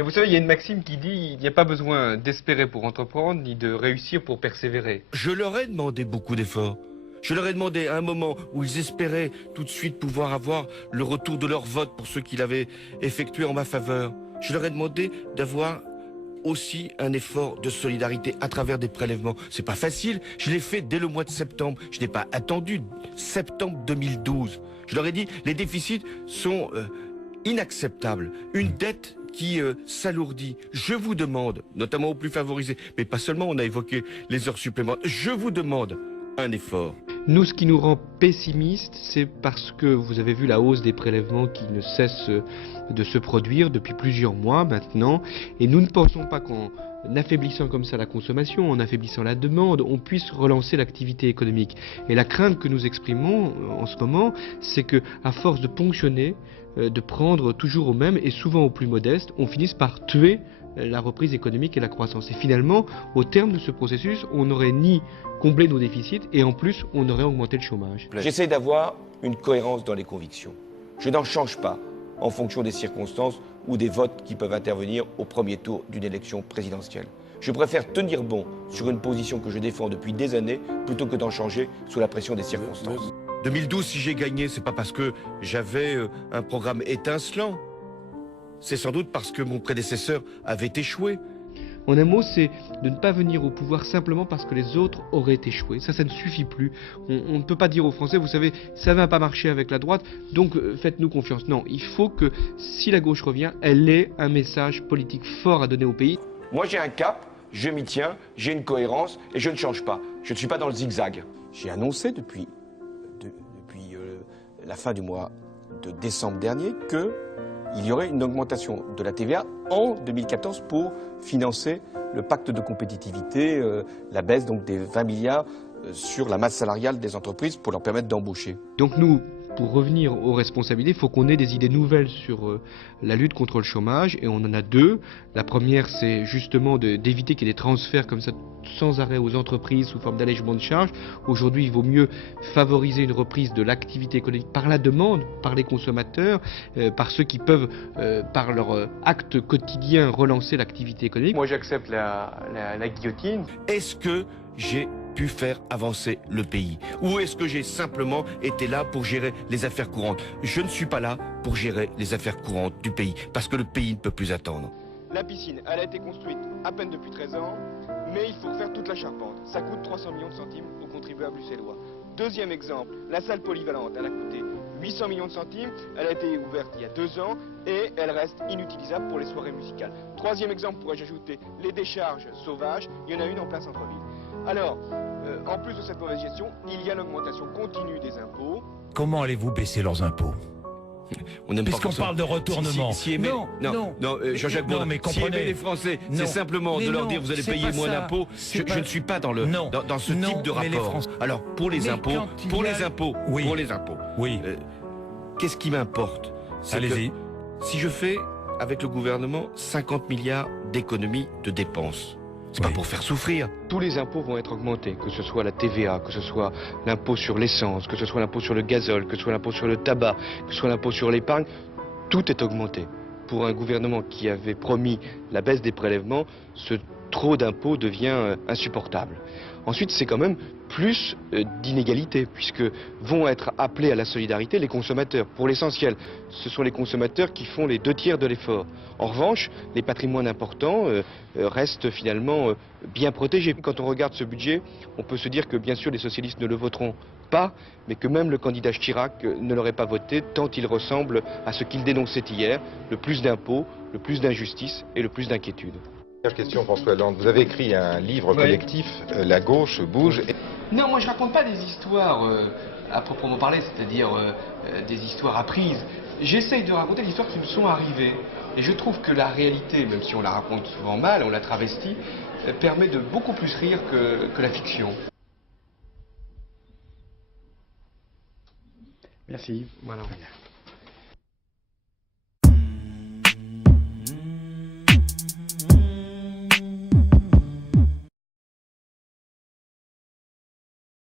Et vous savez, il y a une maxime qui dit il n'y a pas besoin d'espérer pour entreprendre, ni de réussir pour persévérer. Je leur ai demandé beaucoup d'efforts. Je leur ai demandé à un moment où ils espéraient tout de suite pouvoir avoir le retour de leur vote pour ceux qui l'avaient effectué en ma faveur. Je leur ai demandé d'avoir aussi un effort de solidarité à travers des prélèvements. C'est pas facile, je l'ai fait dès le mois de septembre. Je n'ai pas attendu septembre 2012. Je leur ai dit, les déficits sont inacceptables. Une dette qui s'alourdit. Je vous demande, notamment aux plus favorisés, mais pas seulement, on a évoqué les heures supplémentaires, je vous demande un effort. Nous, ce qui nous rend pessimistes, c'est parce que vous avez vu la hausse des prélèvements qui ne cesse de se produire depuis plusieurs mois maintenant, et nous ne pensons pas qu'en affaiblissant comme ça la consommation, en affaiblissant la demande, on puisse relancer l'activité économique. Et la crainte que nous exprimons en ce moment, c'est que, à force de ponctionner, de prendre toujours au même et souvent au plus modeste, on finisse par tuer la reprise économique et la croissance. Et finalement, au terme de ce processus, on n'aurait ni comblé nos déficits et en plus, on aurait augmenté le chômage. J'essaie d'avoir une cohérence dans les convictions. Je n'en change pas en fonction des circonstances ou des votes qui peuvent intervenir au premier tour d'une élection présidentielle. Je préfère tenir bon sur une position que je défends depuis des années plutôt que d'en changer sous la pression des circonstances. 2012, si j'ai gagné, c'est pas parce que j'avais un programme étincelant. C'est sans doute parce que mon prédécesseur avait échoué. En un mot, c'est de ne pas venir au pouvoir simplement parce que les autres auraient échoué. Ça ne suffit plus. On ne peut pas dire aux Français, vous savez, ça ne va pas marcher avec la droite, donc faites-nous confiance. Non, il faut que, si la gauche revient, elle ait un message politique fort à donner au pays. Moi, j'ai un cap, je m'y tiens, j'ai une cohérence et je ne change pas. Je ne suis pas dans le zigzag. J'ai annoncé depuis la fin du mois de décembre dernier qu'il y aurait une augmentation de la TVA en 2014 pour financer le pacte de compétitivité, la baisse donc des 20 milliards sur la masse salariale des entreprises pour leur permettre d'embaucher. Donc nous, pour revenir aux responsabilités, il faut qu'on ait des idées nouvelles sur la lutte contre le chômage, et on en a deux. La première, c'est justement d'éviter qu'il y ait des transferts comme ça sans arrêt aux entreprises sous forme d'allègement de charges. Aujourd'hui, il vaut mieux favoriser une reprise de l'activité économique par la demande, par les consommateurs, par ceux qui peuvent, par leur acte quotidien, relancer l'activité économique. Moi, j'accepte la guillotine. Est-ce que j'ai pu faire avancer le pays? Ou est-ce que j'ai simplement été là pour gérer les affaires courantes? Je ne suis pas là pour gérer les affaires courantes du pays, parce que le pays ne peut plus attendre. La piscine, elle a été construite à peine depuis 13 ans, mais il faut refaire toute la charpente. Ça coûte 300 millions de centimes aux contribuables bruxellois. Deuxième exemple, la salle polyvalente, elle a coûté 800 millions de centimes, elle a été ouverte il y a 2 ans et elle reste inutilisable pour les soirées musicales. Troisième exemple, pourrais-je ajouter les décharges sauvages, il y en a une en plein centre-ville. Alors, en plus de cette mauvaise gestion, il y a l'augmentation continue des impôts. Comment allez-vous baisser leurs impôts? Puisqu'on parle de retournement. Non, Jean-Jacques Bourdin, si aimer les Français, c'est simplement de leur dire vous allez payer moins d'impôts. Je ne suis pas dans ce type de rapport. Alors, pour les impôts, qu'est-ce qui m'importe? Allez-y. Si je fais, avec le gouvernement, 50 milliards d'économies de dépenses, c'est pas pour faire souffrir. Tous les impôts vont être augmentés, que ce soit la TVA, que ce soit l'impôt sur l'essence, que ce soit l'impôt sur le gazole, que ce soit l'impôt sur le tabac, que ce soit l'impôt sur l'épargne, tout est augmenté. Pour un gouvernement qui avait promis la baisse des prélèvements, ce trop d'impôts devient insupportable. Ensuite, c'est quand même plus d'inégalités, puisque vont être appelés à la solidarité les consommateurs. Pour l'essentiel, ce sont les consommateurs qui font les 2/3 de l'effort. En revanche, les patrimoines importants restent finalement bien protégés. Quand on regarde ce budget, on peut se dire que bien sûr les socialistes ne le voteront pas, mais que même le candidat Chirac ne l'aurait pas voté tant il ressemble à ce qu'il dénonçait hier, le plus d'impôts, le plus d'injustice et le plus d'inquiétude. Dernière question, François Hollande. Vous avez écrit un livre collectif, La gauche bouge. Non, moi je raconte pas des histoires à proprement parler, c'est-à-dire des histoires apprises. J'essaye de raconter des histoires qui me sont arrivées. Et je trouve que la réalité, même si on la raconte souvent mal, on la travestit, permet de beaucoup plus rire que la fiction. Merci. Voilà.